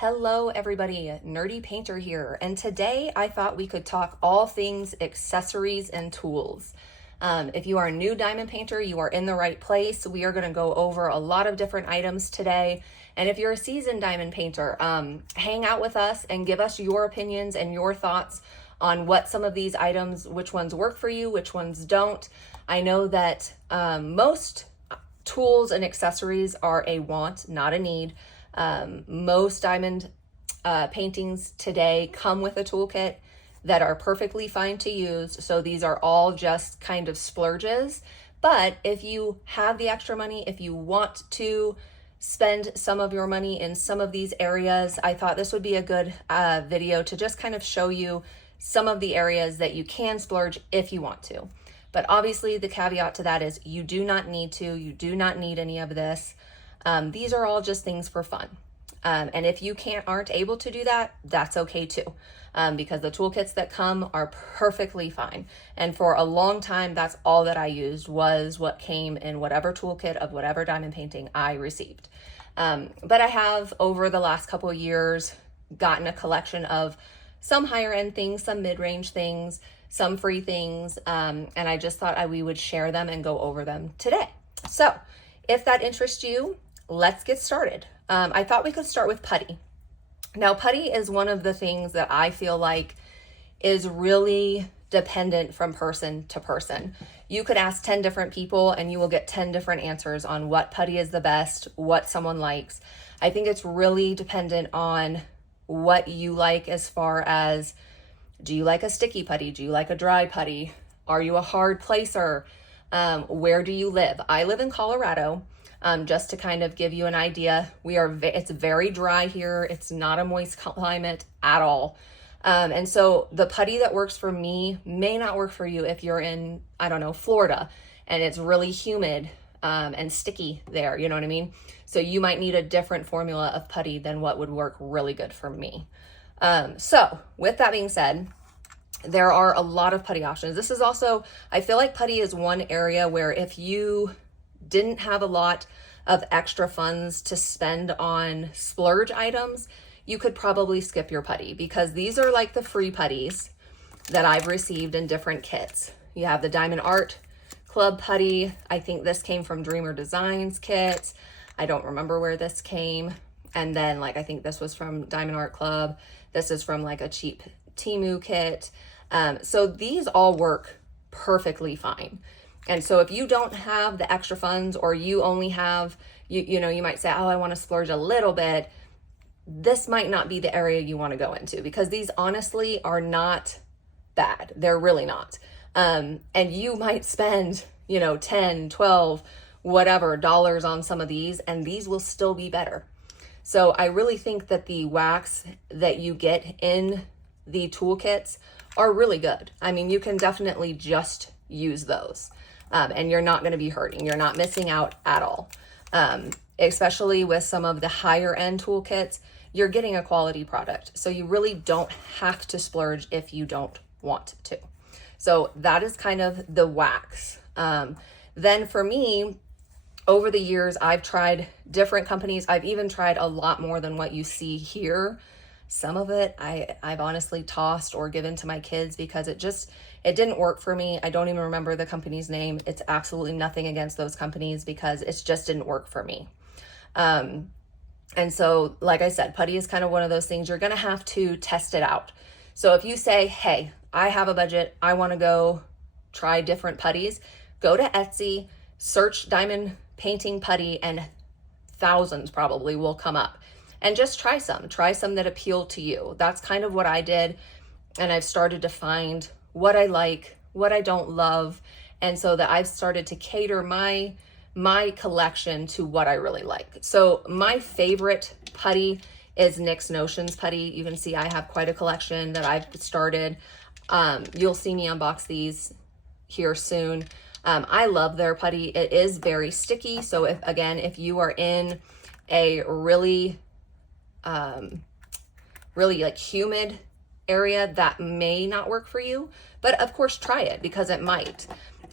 Hello everybody, Nerdy Painter here, and today I thought we could talk all things accessories and tools. If you are a new diamond painter, you are in the right place. We are going to go over a lot of different items today, and if you're a seasoned diamond painter, hang out with us and give us your opinions and your thoughts on what some of these items, which ones work for you, which ones don't. I know that most tools and accessories are a want, not a need. Most diamond paintings today come with a toolkit that are perfectly fine to use. So these are all just kind of splurges. But if you have the extra money, if you want to spend some of your money in some of these areas, I thought this would be a good video to just kind of show you some of the areas that you can splurge if you want to. But obviously the caveat to that is you do not need to, you do not need any of this. These are all just things for fun. And if you aren't able to do that, that's okay too. Because the toolkits that come are perfectly fine. And for a long time, that's all that I used was what came in whatever toolkit of whatever diamond painting I received. But I have over the last couple of years gotten a collection of some higher end things, some mid-range things, some free things. And I just thought we would share them and go over them today. So if that interests you, let's get started. I thought we could start with putty. Now, putty is one of the things that I feel like is really dependent from person to person. You could ask 10 different people and you will get 10 different answers on what putty is the best, what someone likes. I think it's really dependent on what you like as far as, do you like a sticky putty? Do you like a dry putty? Are you a hard placer? Where do you live? I live in Colorado. Just to kind of give you an idea, it's very dry here. It's not a moist climate at all. And so the putty that works for me may not work for you if you're in, I don't know, Florida, and it's really humid and sticky there, you know what I mean? So you might need a different formula of putty than what would work really good for me. So with that being said, there are a lot of putty options. This is also, I feel like putty is one area where if you didn't have a lot of extra funds to spend on splurge items, you could probably skip your putty, because these are like the free putties that I've received in different kits. You have the Diamond Art Club putty. I think this came from Dreamer Designs kit. I don't remember where this came. And then I think this was from Diamond Art Club. This is from like a cheap Temu kit. So these all work perfectly fine. And so if you don't have the extra funds, or you only have, you might say, oh, I want to splurge a little bit. This might not be the area you want to go into, because these honestly are not bad. They're really not. And you might spend, 10, 12, whatever dollars on some of these, and these will still be better. So I really think that the wax that you get in the toolkits are really good. I mean, you can definitely just use those. And you're not going to be hurting. You're not missing out at all. Especially with some of the higher end toolkits, you're getting a quality product. So you really don't have to splurge if you don't want to. So that is kind of the wax. Then for me, over the years, I've tried different companies. I've even tried a lot more than what you see here. Some of it I've honestly tossed or given to my kids because it didn't work for me. I don't even remember the company's name. It's absolutely nothing against those companies, because it just didn't work for me. And so, like I said, putty is kind of one of those things you're going to have to test it out. So if you say, hey, I have a budget, I want to go try different putties, go to Etsy, search diamond painting putty, and thousands probably will come up. And just try some that appeal to you. That's kind of what I did. And I've started to find what I like, what I don't love. And so that I've started to cater my collection to what I really like. So my favorite putty is NYX Notions putty. You can see I have quite a collection that I've started. You'll see me unbox these here soon. I love their putty. It is very sticky. So if you are in a really like humid area, that may not work for you, but of course try it, because it might.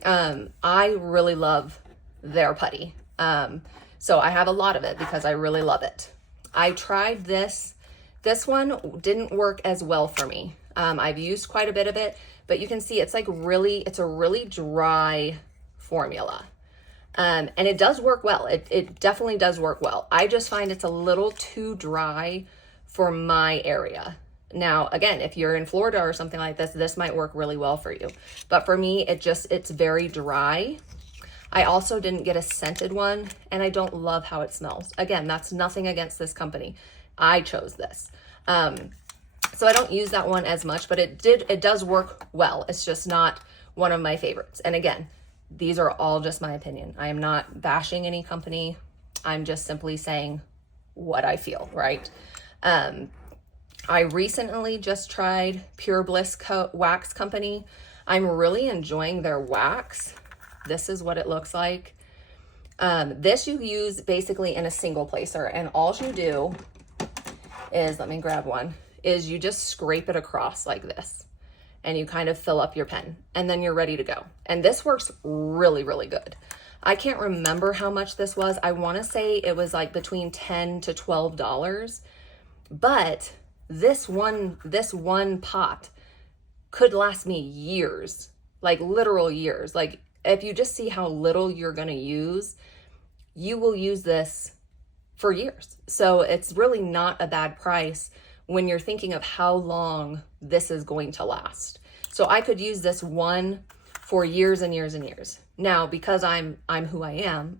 I really love their putty. So I have a lot of it because I really love it. I tried this This one didn't work as well for me. I've used quite a bit of it, but you can see it's like it's a really dry formula. And it does work well. It definitely does work well. I just find it's a little too dry for my area. Now, again, if you're in Florida or something like this, this might work really well for you. But for me, it's very dry. I also didn't get a scented one, and I don't love how it smells. Again, that's nothing against this company. I chose this. So I don't use that one as much, but it does work well. It's just not one of my favorites. And again, these are all just my opinion. I am not bashing any company. I'm just simply saying what I feel, right? I recently just tried Pure Bliss Wax Company. I'm really enjoying their wax. This is what it looks like. This you use basically in a single placer, and all you do is, let me grab one, is you just scrape it across like this, and you kind of fill up your pen, and then you're ready to go. And this works really, really good. I can't remember how much this was. I want to say it was like between $10 to $12, but this one pot could last me years, like literal years. Like, if you just see how little you're going to use, you will use this for years. So it's really not a bad price when you're thinking of how long this is going to last. So I could use this one for years and years and years. Now, because I'm who I am,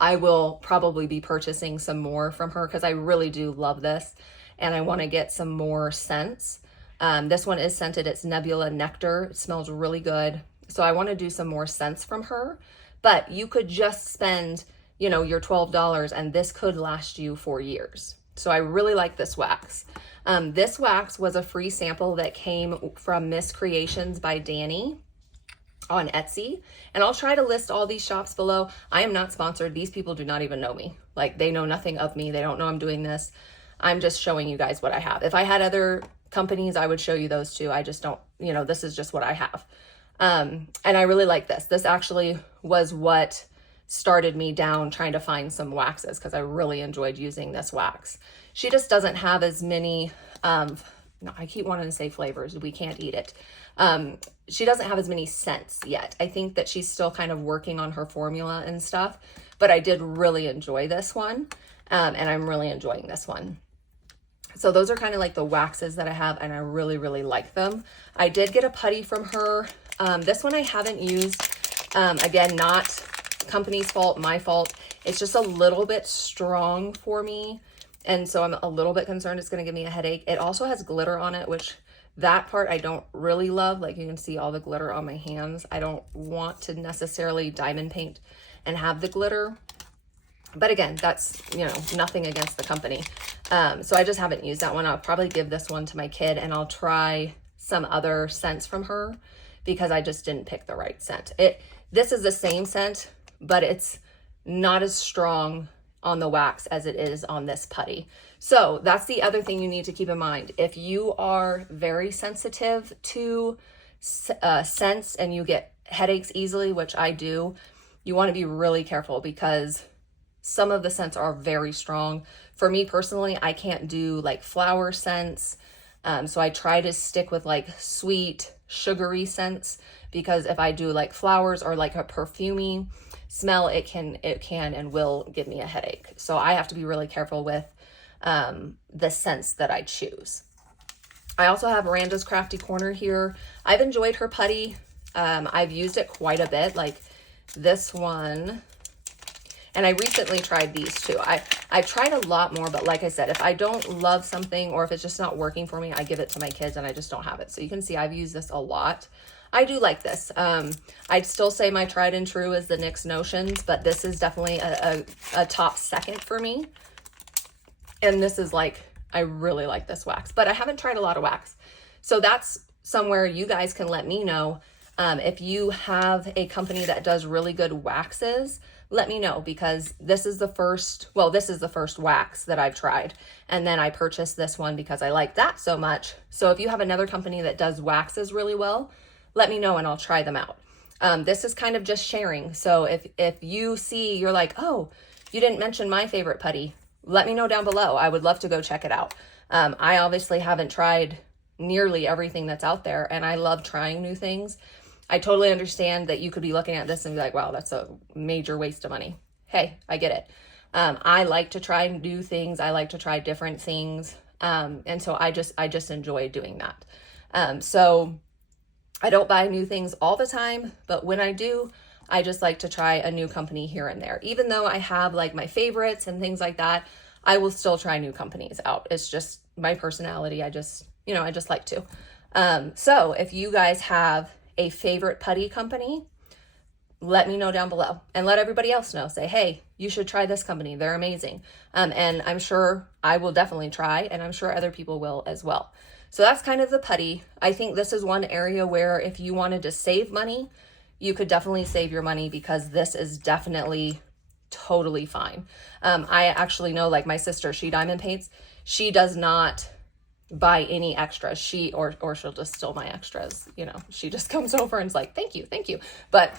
I will probably be purchasing some more from her because I really do love this and I want to get some more scents. This one is scented. It's Nebula Nectar. It smells really good. So I want to do some more scents from her, but you could just spend, your $12 and this could last you for years. So I really like this wax. This wax was a free sample that came from Miss Creations by Danny on Etsy. And I'll try to list all these shops below. I am not sponsored. These people do not even know me. Like, they know nothing of me. They don't know I'm doing this. I'm just showing you guys what I have. If I had other companies, I would show you those too. I just don't, this is just what I have. And I really like this. This actually was what started me down trying to find some waxes because I really enjoyed using this wax. She just doesn't have as many, no, I keep wanting to say flavors. We can't eat it. She doesn't have as many scents yet. I think that she's still kind of working on her formula and stuff, but I did really enjoy this one. And I'm really enjoying this one. So those are kind of like the waxes that I have, and I really, really like them. I did get a putty from her. This one I haven't used. Again, not company's fault, my fault. It's just a little bit strong for me. And so I'm a little bit concerned it's going to give me a headache. It also has glitter on it, which that part I don't really love. Like, you can see all the glitter on my hands. I don't want to necessarily diamond paint and have the glitter. But again, that's, nothing against the company. So I just haven't used that one. I'll probably give this one to my kid, and I'll try some other scents from her because I just didn't pick the right scent. This is the same scent, but it's not as strong on the wax as it is on this putty. So that's the other thing you need to keep in mind. If you are very sensitive to scents and you get headaches easily, which I do, you want to be really careful because some of the scents are very strong. For me personally, I can't do like flower scents. So I try to stick with like sweet, sugary scents because if I do like flowers or like a perfumey smell, it can and will give me a headache. So I have to be really careful with the scents that I choose. I also have Miranda's Crafty Corner here. I've enjoyed her putty. I've used it quite a bit, like this one. And I recently tried these too. I've tried a lot more, but like I said, if I don't love something or if it's just not working for me, I give it to my kids and I just don't have it. So you can see I've used this a lot. I do like this. I'd still say my tried and true is the NYX Notions, but this is definitely a top second for me. And this is like, I really like this wax, but I haven't tried a lot of wax. So that's somewhere you guys can let me know. If you have a company that does really good waxes, let me know because this is the first wax that I've tried. And then I purchased this one because I like that so much. So if you have another company that does waxes really well, let me know and I'll try them out. This is kind of just sharing. So if you see, you're like, oh, you didn't mention my favorite putty, let me know down below. I would love to go check it out. I obviously haven't tried nearly everything that's out there, and I love trying new things. I totally understand that you could be looking at this and be like, wow, that's a major waste of money. Hey, I get it. I like to try new things. I like to try different things. And so I just enjoy doing that. So I don't buy new things all the time, but when I do, I just like to try a new company here and there. Even though I have like my favorites and things like that, I will still try new companies out. It's just my personality. I just like to. So if you guys have a favorite putty company, let me know down below, and let everybody else know. Say, hey, you should try this company. They're amazing. And I'm sure I will definitely try, and I'm sure other people will as well. So that's kind of the putty. I think this is one area where if you wanted to save money, you could definitely save your money, because this is definitely totally fine. I actually know, like my sister, she diamond paints. She does not buy any extras. Or she'll just steal my extras. She just comes over and is like, thank you. But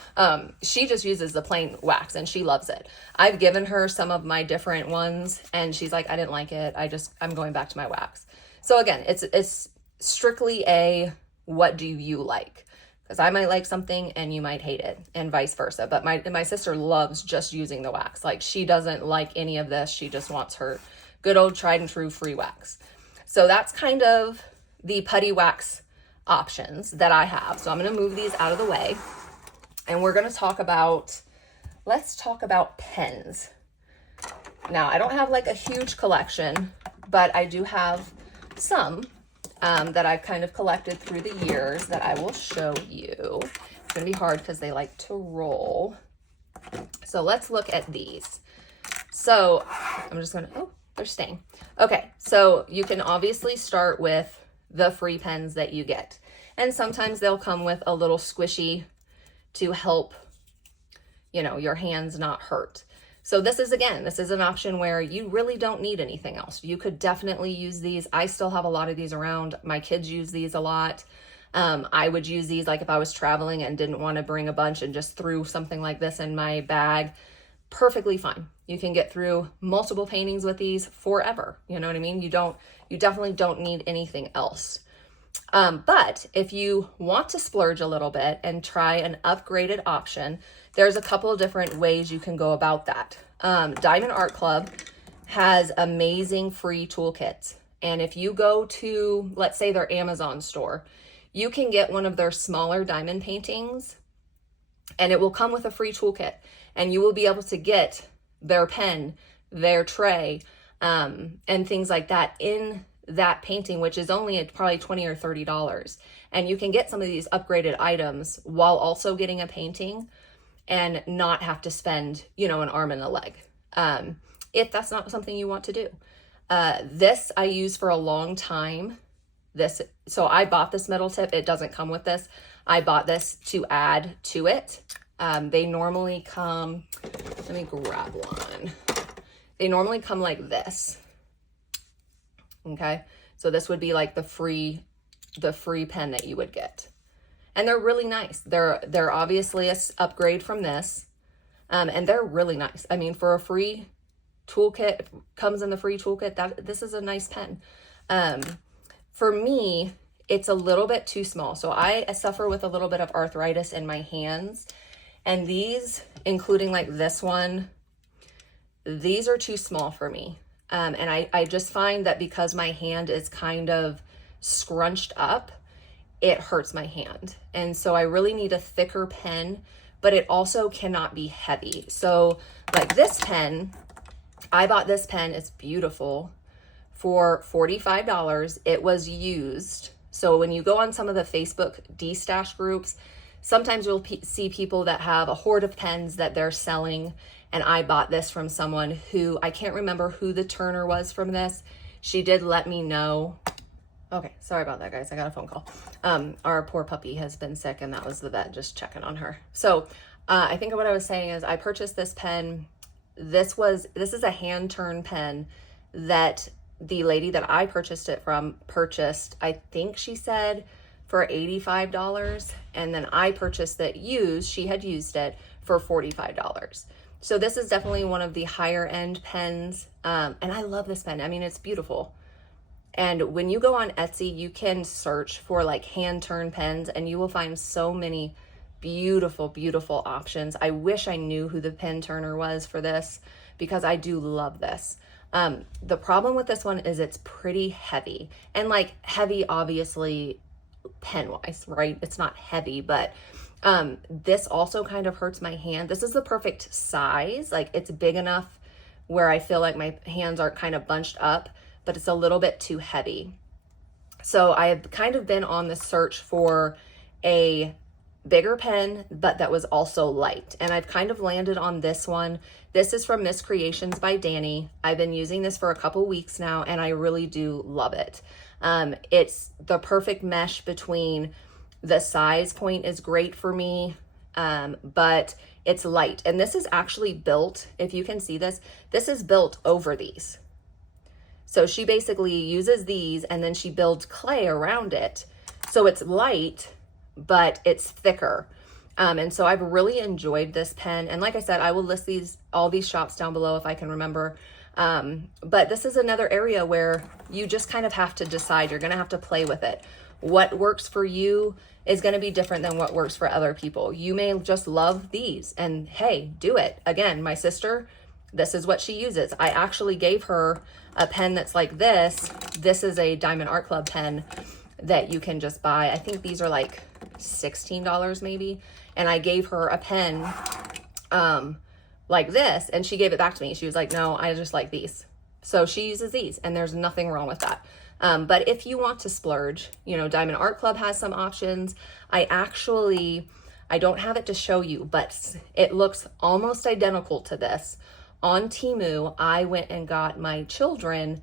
she just uses the plain wax and she loves it. I've given her some of my different ones and she's like, I didn't like it. I'm going back to my wax. So again, it's strictly a, what do you like? Because I might like something and you might hate it, and vice versa. But my sister loves just using the wax. Like, she doesn't like any of this. She just wants her good old tried and true free wax. So that's kind of the putty wax options that I have. So I'm going to move these out of the way, and we're going to let's talk about pens. Now, I don't have like a huge collection, but I do have some that I've kind of collected through the years that I will show you. It's going to be hard because they like to roll. So let's look at these. So I'm just going to, oh, they're staying. Okay, so you can obviously start with the free pens that you get. And sometimes they'll come with a little squishy to help, your hands not hurt. So this is an option where you really don't need anything else. You could definitely use these. I still have a lot of these around. My kids use these a lot. I would use these like if I was traveling and didn't want to bring a bunch and just threw something like this in my bag. Perfectly fine. You can get through multiple paintings with these forever. You know what I mean? You definitely don't need anything else. But if you want to splurge a little bit and try an upgraded option, there's a couple of different ways you can go about that. Diamond Art Club has amazing free toolkits. And if you go to, let's say, their Amazon store, you can get one of their smaller diamond paintings and it will come with a free toolkit, and you will be able to get their pen, their tray, and things like that in that painting, which is only at probably $20 or $30. And you can get some of these upgraded items while also getting a painting and not have to spend, an arm and a leg, if that's not something you want to do. This I used for a long time. So I bought this metal tip. It doesn't come with this. I bought this to add to it. They normally come, let me grab one. They normally come like this. Okay. So this would be like the free pen that you would get. And they're really nice. They're obviously an upgrade from this. And they're really nice. I mean, for a free toolkit, comes in the free toolkit, this is a nice pen. For me, it's a little bit too small. So I suffer with a little bit of arthritis in my hands. And these, including like this one, these are too small for me. And I just find that because my hand is kind of scrunched up, it hurts my hand. And so I really need a thicker pen, but it also cannot be heavy. So like this pen, I bought this pen, it's beautiful, for $45. It was used. So when you go on some of the Facebook de-stash groups, sometimes you'll see people that have a hoard of pens that they're selling. And I bought this from someone who, I can't remember who the turner was from this. She did let me know. Okay, sorry about that, guys. I got a phone call. Our poor puppy has been sick, and that was the vet just checking on her. So I think what I was saying is I purchased this pen. This is a hand turn pen that the lady that I purchased it from purchased, I think she said, for $85. And then I purchased it used, she had used it for $45. So this is definitely one of the higher end pens. And I love this pen. I mean, it's beautiful. And when you go on Etsy, you can search for like hand turn pens and you will find so many beautiful, beautiful options. I wish I knew who the pen turner was for this because I do love this. The problem with this one is it's pretty heavy, and like heavy, obviously pen wise, right? It's not heavy, but this also kind of hurts my hand. This is the perfect size. Like it's big enough where I feel like my hands aren't kind of bunched up, but it's a little bit too heavy. So I have kind of been on the search for a bigger pen, but that was also light. And I've kind of landed on this one. This is from Miss Creations by Danny. I've been using this for a couple weeks now, and I really do love it. It's the perfect mesh between the size point is great for me, but it's light. And this is actually built, if you can see this, this is built over these. So she basically uses these and then she builds clay around it. So it's light, but it's thicker. And so I've really enjoyed this pen. And like I said, I will list all these shops down below if I can remember. But this is another area where you just kind of have to decide. You're going to have to play with it. What works for you is going to be different than what works for other people. You may just love these and hey, do it. Again, my sister, this is what she uses. I actually gave her a pen that's like this. This is a Diamond Art Club pen that you can just buy. I think these are like $16 maybe. And I gave her a pen like this, and she gave it back to me. She was like, no, I just like these. So she uses these, and there's nothing wrong with that. But if you want to splurge, you know, Diamond Art Club has some options. I don't have it to show you, but it looks almost identical to this. On Temu, I went and got my children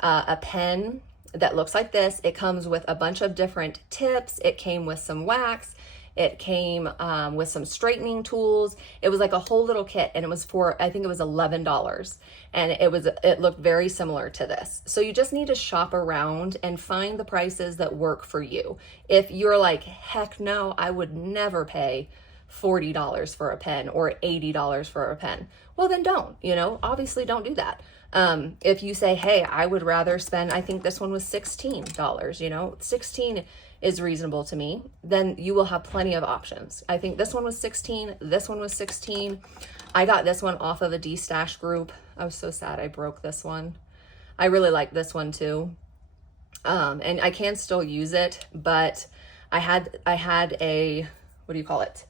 a pen that looks like this. It comes with a bunch of different tips. It came with some wax. It came with some straightening tools. It was like a whole little kit, and it was I think it was $11. And it looked very similar to this. So you just need to shop around and find the prices that work for you. If you're like, heck no, I would never pay $40 for a pen or $80 for a pen, well then don't, obviously don't do that. If you say, hey, I would rather spend, I think this one was $16, 16 is reasonable to me, then you will have plenty of options. I think this one was 16, this one was 16. I got this one off of a D-stash group. I was so sad I broke this one. I really like this one too. And I can still use it, but I had a, what do you call it?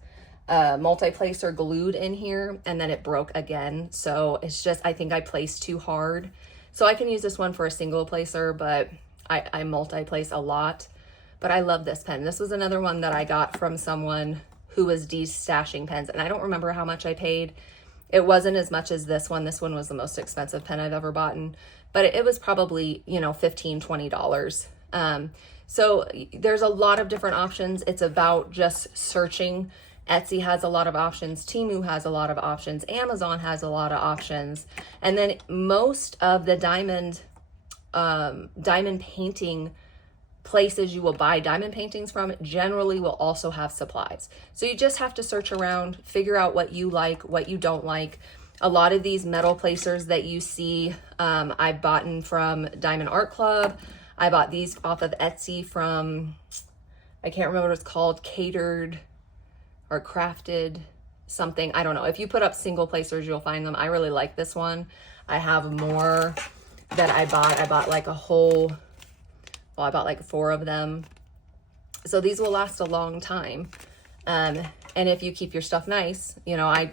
Multi-placer glued in here, and then it broke again. So it's just, I think I placed too hard. So I can use this one for a single placer, but I multi-place a lot. But I love this pen. This was another one that I got from someone who was de-stashing pens, and I don't remember how much I paid. It wasn't as much as this one. This one was the most expensive pen I've ever bought, but it was probably, $15, $20. So there's a lot of different options. It's about just searching. Etsy has a lot of options. Temu has a lot of options. Amazon has a lot of options. And then most of the diamond painting places you will buy diamond paintings from generally will also have supplies. So you just have to search around, figure out what you like, what you don't like. A lot of these metal placers that you see, I've bought from Diamond Art Club. I bought these off of Etsy from, I can't remember what it's called, Catered or Crafted something. I don't know. If you put up single placers, you'll find them. I really like this one. I have more that I bought. I bought like I bought like 4 of them. So these will last a long time. And if you keep your stuff nice, I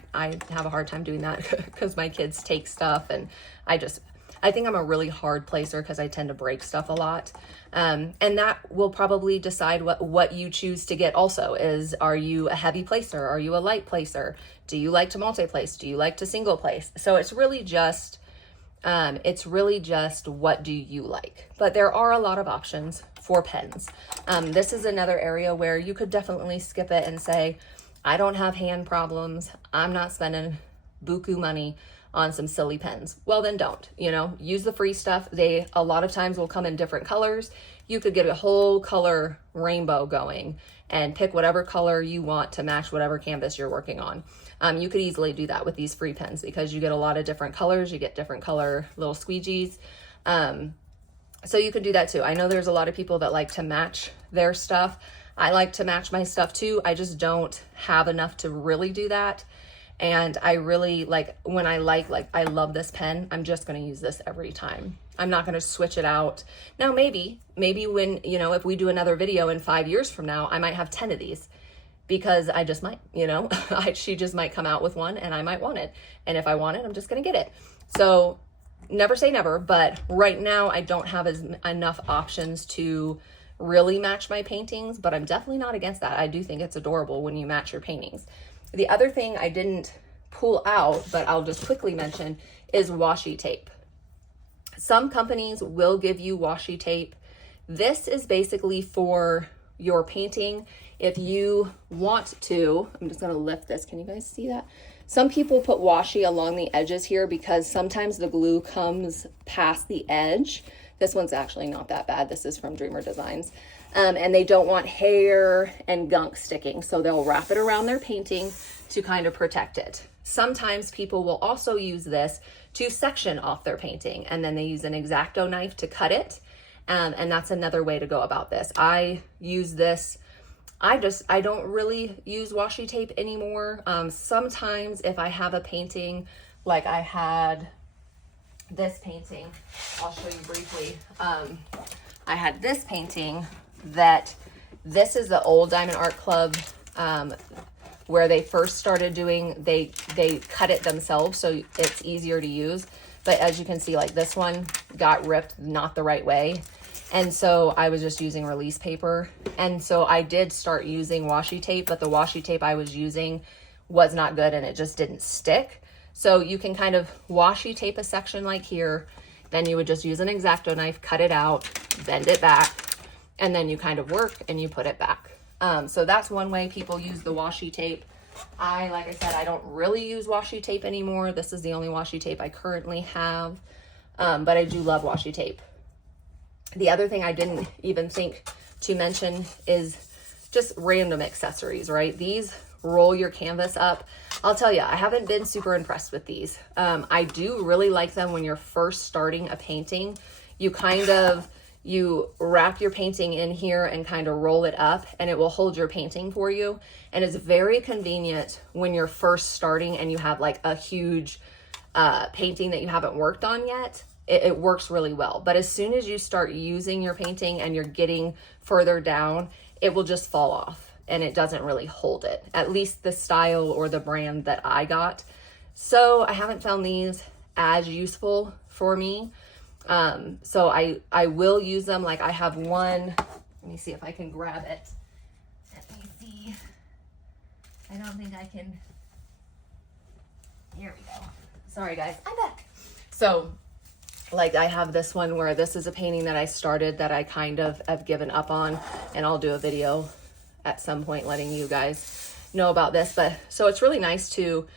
have a hard time doing that because my kids take stuff, and I think I'm a really hard placer because I tend to break stuff a lot. And that will probably decide what you choose to get also is, are you a heavy placer? Are you a light placer? Do you like to multi-place? Do you like to single place? So it's really just what do you like? But there are a lot of options for pens. This is another area where you could definitely skip it and say, I don't have hand problems. I'm not spending buku money on some silly pens. Well, then don't, use the free stuff. They a lot of times will come in different colors. You could get a whole color rainbow going and pick whatever color you want to match whatever canvas you're working on. You could easily do that with these free pens because you get a lot of different colors. You get different color little squeegees. So you could do that too. I know there's a lot of people that like to match their stuff. I like to match my stuff too. I just don't have enough to really do that. And I really like, when I I love this pen, I'm just going to use this every time. I'm not going to switch it out. Now, maybe when, you know, if we do another video in 5 years from now, I might have 10 of these, because I just might, you know, she just might come out with one and I might want it. And if I want it, I'm just going to get it. So never say never, but right now I don't have enough options to really match my paintings, but I'm definitely not against that. I do think it's adorable when you match your paintings. The other thing I didn't pull out, but I'll just quickly mention, is washi tape. Some companies will give you washi tape. This is basically for your painting. If you want to, I'm just going to lift this. Can you guys see that? Some people put washi along the edges here because sometimes the glue comes past the edge. This one's actually not that bad. This is from Dreamer Designs. And they don't want hair and gunk sticking, so they'll wrap it around their painting to kind of protect it. Sometimes people will also use this to section off their painting, and then they use an X-Acto knife to cut it. And that's another way to go about this. I use this. I don't really use washi tape anymore. Sometimes if I have a painting, like I had this painting, I'll show you briefly. I had this painting that, this is the old Diamond Art Club, where they first started doing, they cut it themselves so it's easier to use. But as you can see, like this one got ripped not the right way. And so I was just using release paper. And so I did start using washi tape, but the washi tape I was using was not good and it just didn't stick. So you can kind of washi tape a section like here, then you would just use an X-Acto knife, cut it out, bend it back, and then you kind of work and you put it back. So that's one way people use the washi tape. Like I said, I don't really use washi tape anymore. This is the only washi tape I currently have, but I do love washi tape. The other thing I didn't even think to mention is just random accessories, right? These roll your canvas up. I'll tell you, I haven't been super impressed with these. I do really like them when you're first starting a painting. You wrap your painting in here and kind of roll it up and it will hold your painting for you. And it's very convenient when you're first starting and you have like a huge painting that you haven't worked on yet. It works really well. But as soon as you start using your painting and you're getting further down, it will just fall off and it doesn't really hold it, at least the style or the brand that I got. So I haven't found these as useful for me. So I will use them. Like I have one, let me see if I can grab it. Let me see. I don't think I can. Here we go. Sorry guys, I'm back. So like I have this one where this is a painting that I started that I kind of have given up on, and I'll do a video at some point letting you guys know about this. But so it's really nice to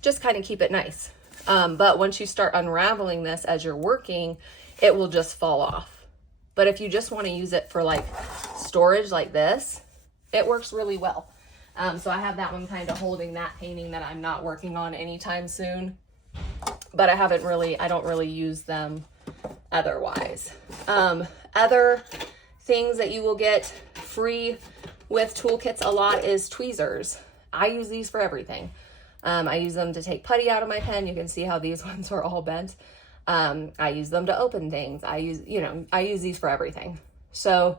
just kind of keep it nice. But once you start unraveling this as you're working, it will just fall off. But if you just want to use it for like storage like this, it works really well. So I have that one kind of holding that painting that I'm not working on anytime soon. But I don't really use them otherwise. Other things that you will get free with toolkits a lot is tweezers. I use these for everything. I use them to take putty out of my pen. You can see how these ones are all bent. I use them to open things. I use these for everything. So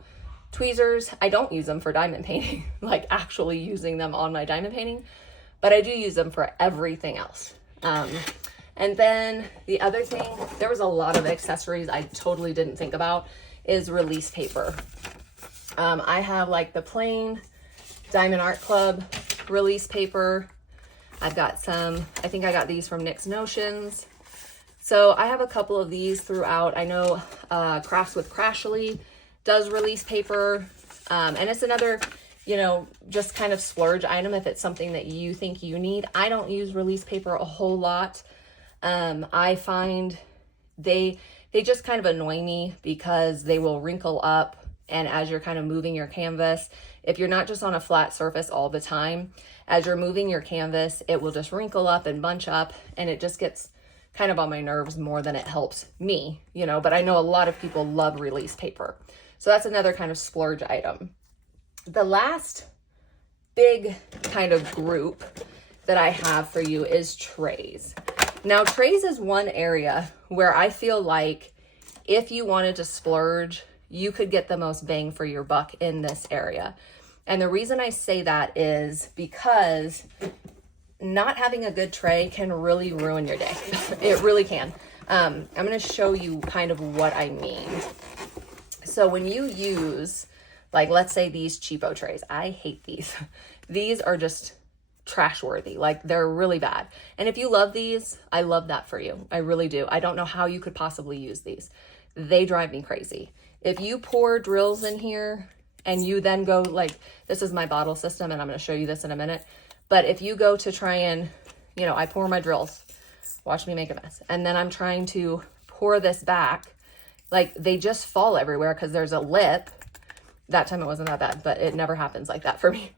tweezers, I don't use them for diamond painting, like actually using them on my diamond painting, but I do use them for everything else. And then the other thing, there was a lot of accessories I totally didn't think about, is release paper. I have like the plain Diamond Art Club release paper. I've got some, I think I got these from Nick's Notions. So I have a couple of these throughout. I know Crafts with Crashly does release paper. And it's another, just kind of splurge item if it's something that you think you need. I don't use release paper a whole lot. I find they just kind of annoy me because they will wrinkle up, and as you're kind of moving your canvas, if you're not just on a flat surface all the time, as you're moving your canvas, it will just wrinkle up and bunch up, and it just gets kind of on my nerves more than it helps me, you know, but I know a lot of people love release paper. So that's another kind of splurge item. The last big kind of group that I have for you is trays. Now, trays is one area where I feel like if you wanted to splurge, you could get the most bang for your buck in this area. And the reason I say that is because not having a good tray can really ruin your day. It really can. I'm going to show you kind of what I mean. So when you use, like, let's say these cheapo trays, I hate these. These are just trash worthy. Like, they're really bad. And if you love these, I love that for you. I really do. I don't know how you could possibly use these. They drive me crazy. If you pour drills in here and you then go, like, this is my bottle system and I'm going to show you this in a minute. But if you go to try and, you know, I pour my drills, watch me make a mess. And then I'm trying to pour this back. Like, they just fall everywhere because there's a lip. That time it wasn't that bad, but it never happens like that for me.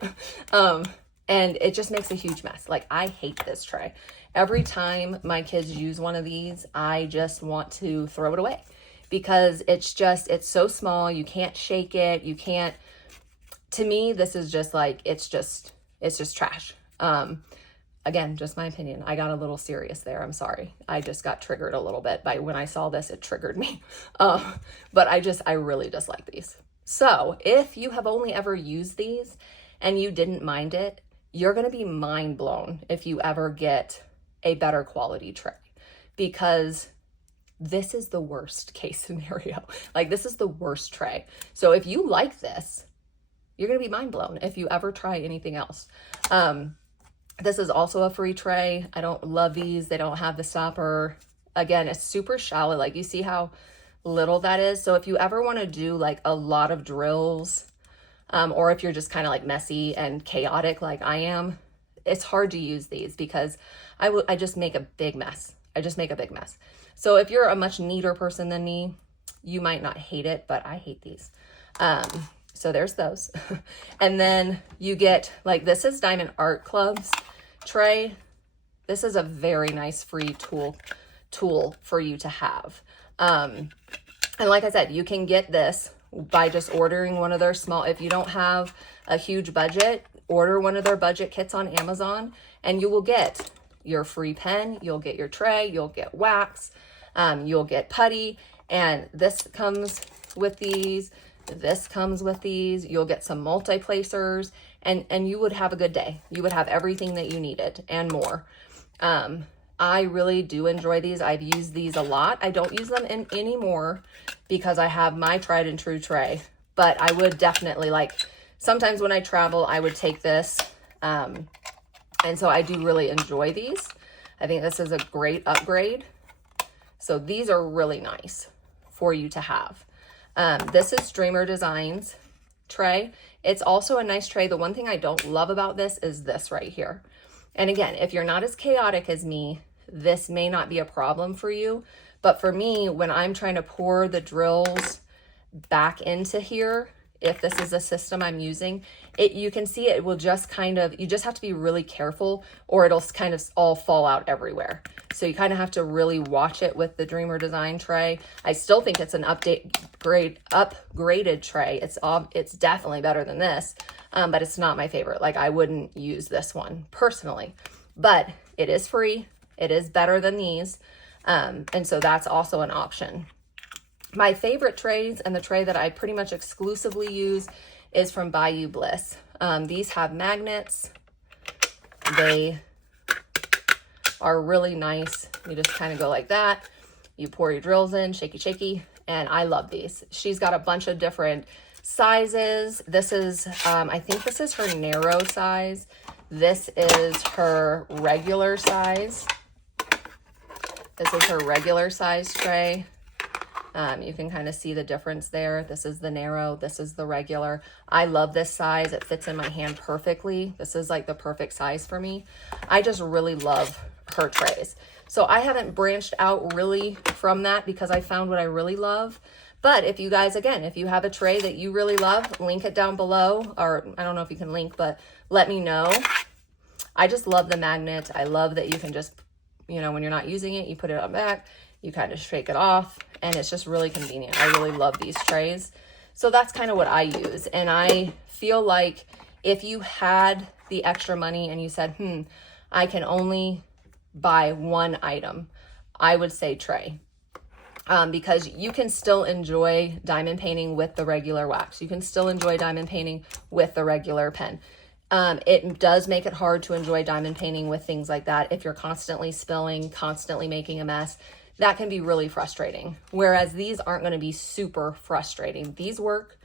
And it just makes a huge mess. Like, I hate this tray. Every time my kids use one of these, I just want to throw it away because it's so small. You can't shake it. You can't, to me, this is just like, it's just trash. Again, just my opinion. I got a little serious there. I'm sorry. I just got triggered a little bit by when I saw this, it triggered me. But I really dislike these. So if you have only ever used these and you didn't mind it, you're going to be mind blown if you ever get a better quality tray, because this is the worst case scenario. Like, this is the worst tray. So if you like this, you're going to be mind blown if you ever try anything else. This is also a free tray. I don't love these. They don't have the stopper. Again, it's super shallow. Like, you see how little that is. So if you ever want to do like a lot of drills, or if you're just kind of like messy and chaotic like I am, it's hard to use these because I just make a big mess. I just make a big mess. So if you're a much neater person than me, you might not hate it, but I hate these. So there's those. And then you get, like, this is Diamond Art Club's tray. This is a very nice free tool for you to have. And like I said, you can get this by just ordering one of their small, if you don't have a huge budget, order one of their budget kits on Amazon and you will get your free pen, you'll get your tray, you'll get wax, you'll get putty, and this comes with these. This comes with these. You'll get some multi-placers, and you would have a good day. You would have everything that you needed and more. I really do enjoy these. I've used these a lot. I don't use them anymore because I have my tried and true tray, but I would definitely, like, sometimes when I travel, I would take this. And so I do really enjoy these. I think this is a great upgrade. So these are really nice for you to have. This is Dreamer Designs tray. It's also a nice tray. The one thing I don't love about this is this right here. And again, if you're not as chaotic as me, this may not be a problem for you. But for me, when I'm trying to pour the drills back into here, if this is a system I'm using, you can see it will just kind of, you just have to be really careful or it'll kind of all fall out everywhere. So you kind of have to really watch it with the Dreamer Design tray. I still think it's an upgraded tray. It's definitely better than this, but it's not my favorite. Like, I wouldn't use this one personally, but it is free. It is better than these. And so that's also an option. My favorite trays, and the tray that I pretty much exclusively use, is from Bayou Bliss. These have magnets. They are really nice. You just kind of go like that. You pour your drills in, shaky, shaky, and I love these. She's got a bunch of different sizes. This is, I think this is her narrow size. This is her regular size. This is her regular size tray. You can kind of see the difference there. This is the narrow, this is the regular. I love this size. It fits in my hand perfectly. This is like the perfect size for me. I just really love her trays. So I haven't branched out really from that because I found what I really love. But if you guys, again, if you have a tray that you really love, link it down below, or I don't know if you can link, but let me know. I just love the magnet. I love that you can just you know, when you're not using it, you put it on back, you kind of shake it off, and it's just really convenient. I really love these trays. So that's kind of what I use. And I feel like if you had the extra money and you said, I can only buy one item, I would say tray. Because you can still enjoy diamond painting with the regular wax. You can still enjoy diamond painting with the regular pen. It does make it hard to enjoy diamond painting with things like that. If you're constantly spilling, constantly making a mess, that can be really frustrating. Whereas these aren't going to be super frustrating. These work,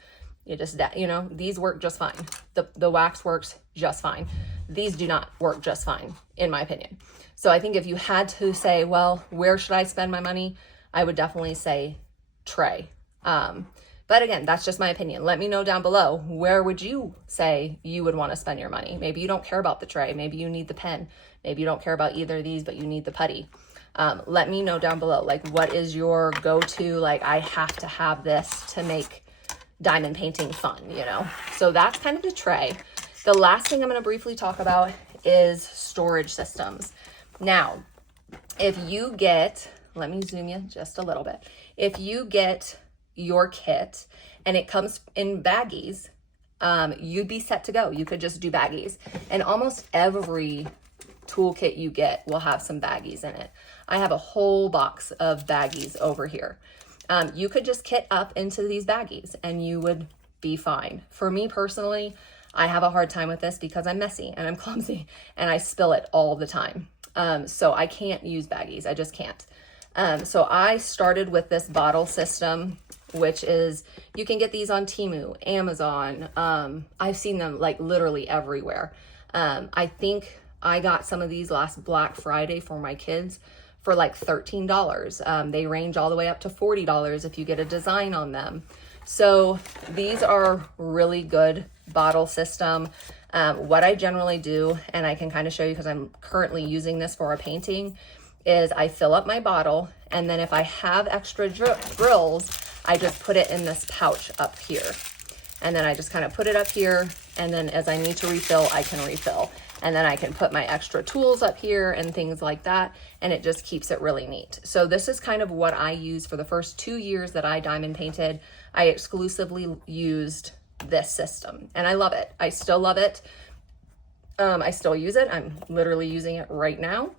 these work just fine. The wax works just fine. These do not work just fine, in my opinion. So I think if you had to say, well, where should I spend my money? I would definitely say tray. But again, that's just my opinion. Let me know down below, where would you say you would want to spend your money? Maybe you don't care about the tray. Maybe you need the pen. Maybe you don't care about either of these, but you need the putty. Let me know down below, like, what is your go-to, like, I have to have this to make diamond painting fun, you know? So that's kind of the tray. The last thing I'm going to briefly talk about is storage systems. Now, if you get, let me zoom you just a little bit. If you get your kit and it comes in baggies, you'd be set to go. You could just do baggies. And almost every toolkit you get will have some baggies in it. I have a whole box of baggies over here. You could just kit up into these baggies and you would be fine. For me personally, I have a hard time with this because I'm messy and I'm clumsy and I spill it all the time. So I can't use baggies. I just can't. So I started with this bottle system, which is, you can get these on Temu, Amazon. I've seen them like literally everywhere. I think I got some of these last Black Friday for my kids for like $13. They range all the way up to $40 if you get a design on them. So these are really good bottle system. What I generally do, and I can kind of show you because I'm currently using this for a painting, is I fill up my bottle, and then if I have extra drills, I just put it in this pouch up here. And then I just kind of put it up here, and then as I need to refill, I can refill. And then I can put my extra tools up here and things like that, and it just keeps it really neat. So this is kind of what I used for the first 2 years that I diamond painted. I exclusively used this system, and I love it. I still love it. I still use it. I'm literally using it right now.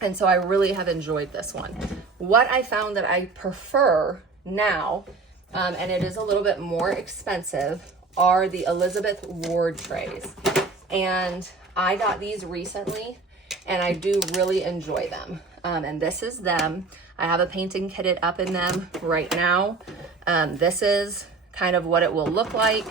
And so I really have enjoyed this one. What I found that I prefer now, and it is a little bit more expensive, are the Elizabeth Ward trays. And I got these recently and I do really enjoy them. And this is them. I have a painting kitted up in them right now. This is kind of what it will look like.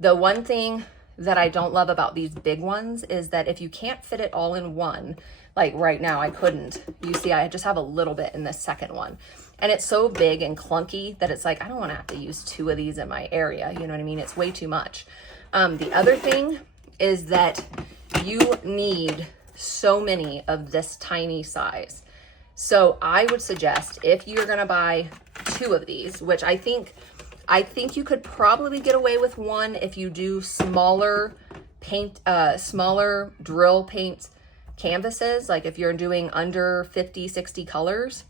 The one thing that I don't love about these big ones is that if you can't fit it all in one, like right now I couldn't. You see, I just have a little bit in this second one. And it's so big and clunky that it's like, I don't want to have to use 2 of these in my area. You know what I mean? It's way too much. The other thing is that you need so many of this tiny size. So I would suggest, if you're going to buy 2 of these, which I think you could probably get away with 1 if you do smaller paint, smaller drill paint canvases, like if you're doing under 50, 60 colors.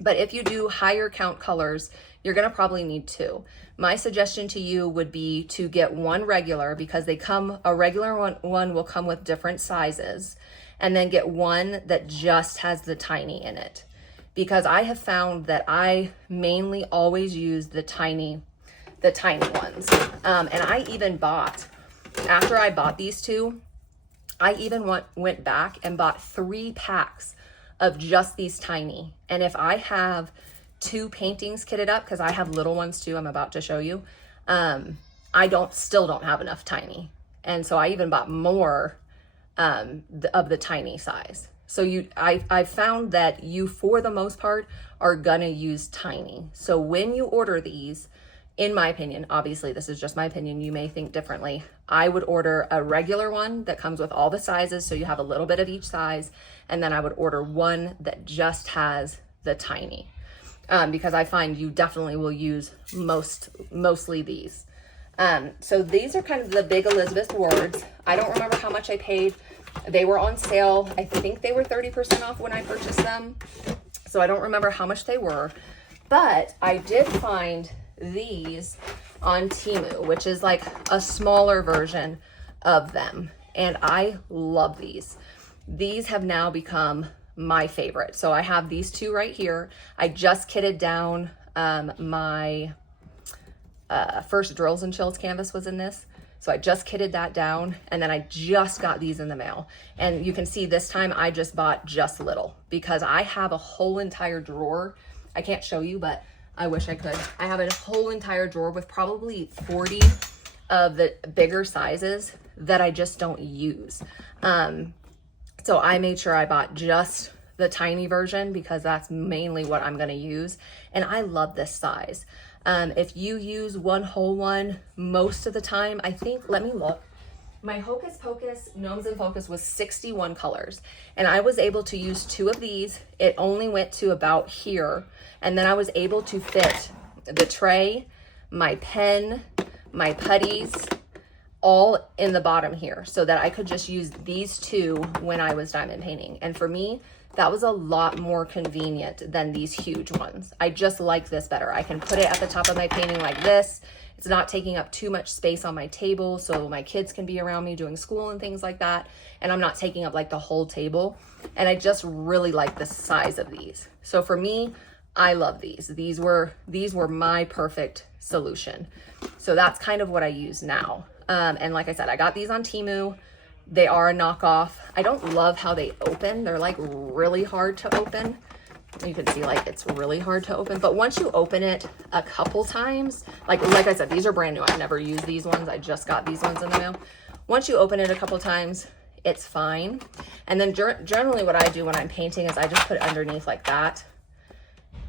But if you do higher count colors, you're going to probably need 2. My suggestion to you would be to get 1 regular, because a regular one will come with different sizes, and then get 1 that just has the tiny in it. Because I have found that I mainly always use the tiny ones. And I even bought, after I bought these 2, I even went back and bought 3 packs of just these tiny. And if I have 2 paintings kitted up, because I have little ones too, I'm about to show you, I still don't have enough tiny. And so I even bought more of the tiny size. So I found that you, for the most part, are gonna use tiny. So when you order these, in my opinion, obviously this is just my opinion, you may think differently, I would order a regular one that comes with all the sizes, so you have a little bit of each size, and then I would order 1 that just has the tiny, because I find you definitely will use mostly these. So these are kind of the big Elizabeth Wards. I don't remember how much I paid. They were on sale. I think they were 30% off when I purchased them. So I don't remember how much they were, but I did find these on Temu, which is like a smaller version of them. And I love these. These have now become my favorite. So I have these two right here. I just kitted down my first Drills and Chills canvas was in this. So I just kitted that down, and then I just got these in the mail. And you can see this time I just bought just little because I have a whole entire drawer. I can't show you, but I wish I could. I have a whole entire drawer with probably 40 of the bigger sizes that I just don't use. So I made sure I bought just the tiny version because that's mainly what I'm gonna use. And I love this size. If you use one whole one most of the time, I think, let me look. My Hocus Pocus Gnomes in Focus was 61 colors, and I was able to use 2 of these. It only went to about here, and then I was able to fit the tray, my pen, my putties, all in the bottom here so that I could just use these 2 when I was diamond painting. And for me, that was a lot more convenient than these huge ones. I just like this better. I can put it at the top of my painting like this. It's not taking up too much space on my table, so my kids can be around me doing school and things like that. And I'm not taking up like the whole table. And I just really like the size of these. So for me, I love these. These were my perfect solution. So that's kind of what I use now. And like I said, I got these on Temu. They are a knockoff. I don't love how they open. They're like really hard to open. You can see like it's really hard to open, but once you open it a couple times, like I said, these are brand new. I've never used these ones. I just got these ones in the mail. Once you open it a couple times, it's fine. And then generally what I do when I'm painting is I just put it underneath like that.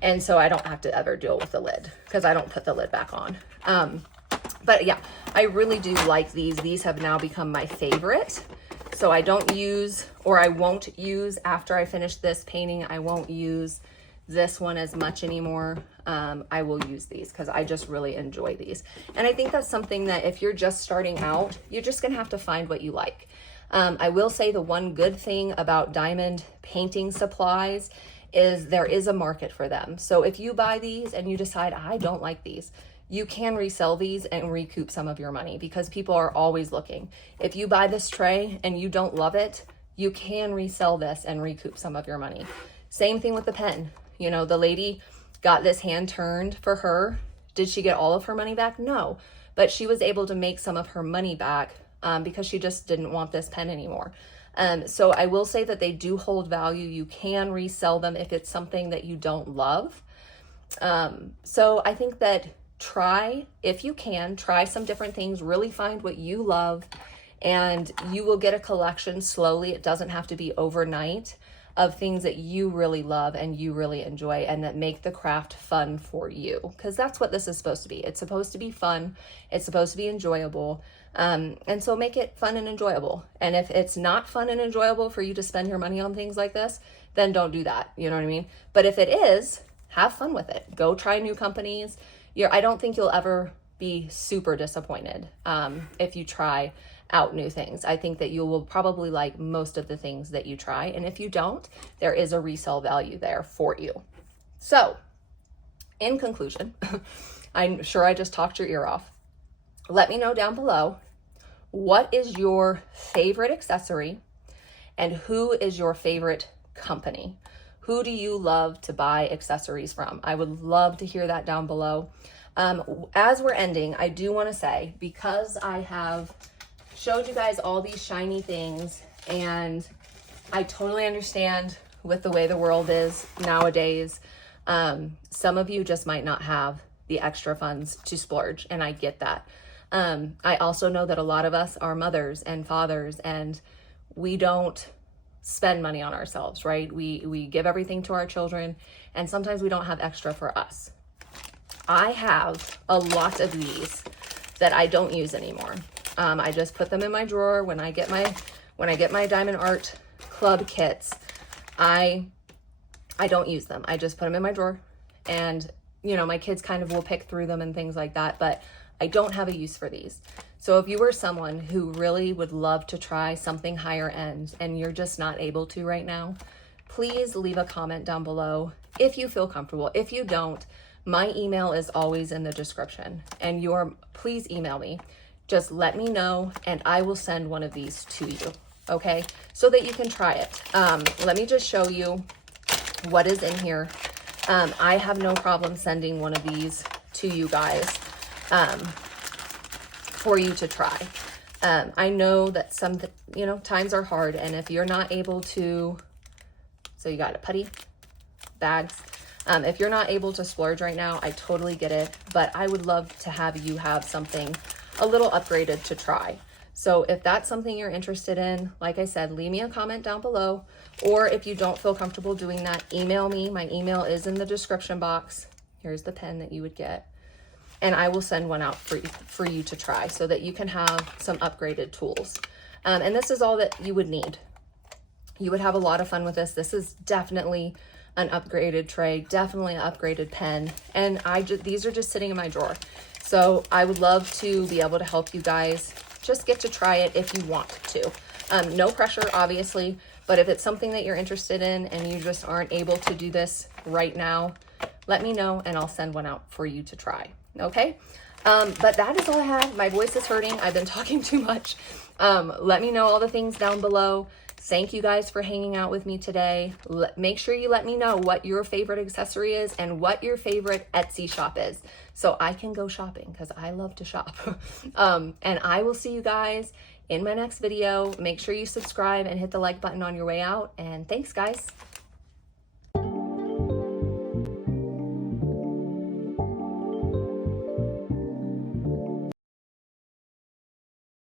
And so I don't have to ever deal with the lid because I don't put the lid back on. But yeah, I really do like these. These have now become my favorite. So I don't use, or I won't use after I finish this painting, I won't use this one as much anymore. I will use these because I just really enjoy these. And I think that's something that if you're just starting out, you're just gonna have to find what you like. I will say the one good thing about diamond painting supplies is there is a market for them. So if you buy these and you decide, I don't like these, you can resell these and recoup some of your money because people are always looking. If you buy this tray and you don't love it, you can resell this and recoup some of your money. Same thing with the pen. You know, the lady got this hand turned for her. Did she get all of her money back? No, but she was able to make some of her money back because she just didn't want this pen anymore. So I will say that they do hold value. You can resell them if it's something that you don't love. So I think that if you can, try some different things, really find what you love, and you will get a collection slowly. It doesn't have to be overnight of things that you really love and you really enjoy and that make the craft fun for you. Because that's what this is supposed to be. It's supposed to be fun. It's supposed to be enjoyable. And so make it fun and enjoyable. And if it's not fun and enjoyable for you to spend your money on things like this, then don't do that. You know what I mean? But if it is, have fun with it. Go try new companies. I don't think you'll ever be super disappointed if you try out new things. I think that you will probably like most of the things that you try. And if you don't, there is a resale value there for you. So in conclusion, I'm sure I just talked your ear off. Let me know down below, what is your favorite accessory and who is your favorite company? Who do you love to buy accessories from? I would love to hear that down below. As we're ending, I do want to say, because I have showed you guys all these shiny things, and I totally understand with the way the world is nowadays, some of you just might not have the extra funds to splurge, and I get that. I also know that a lot of us are mothers and fathers, and we don't spend money on ourselves, right? We give everything to our children, and sometimes we don't have extra for us. I have a lot of these that I don't use anymore. I just put them in my drawer when I get my Diamond Art Club kits. I don't use them. I just put them in my drawer, and you know, my kids kind of will pick through them and things like that, but I don't have a use for these. So if you are someone who really would love to try something higher end and you're just not able to right now, please leave a comment down below if you feel comfortable. If you don't, my email is always in the description, and please email me. Just let me know and I will send one of these to you, okay? So that you can try it. Let me just show you what is in here. I have no problem sending one of these to you guys for you to try. I know that some, times are hard, and if you're not able to, so you got a putty, bags. If you're not able to splurge right now, I totally get it, but I would love to have you have something a little upgraded to try. So if that's something you're interested in, like I said, leave me a comment down below, or if you don't feel comfortable doing that, email me. My email is in the description box. Here's the pen that you would get, and I will send one out for you to try so that you can have some upgraded tools. And this is all that you would need. You would have a lot of fun with this. This is definitely an upgraded tray, definitely an upgraded pen, and these are just sitting in my drawer. So I would love to be able to help you guys just get to try it if you want to. No pressure, obviously, but if it's something that you're interested in and you just aren't able to do this right now, let me know and I'll send one out for you to try, okay? But that is all I have. My voice is hurting. I've been talking too much. Let me know all the things down below. Thank you guys for hanging out with me today. Make sure you let me know what your favorite accessory is and what your favorite Etsy shop is, so I can go shopping, because I love to shop. And I will see you guys in my next video. Make sure you subscribe and hit the like button on your way out. And thanks, guys.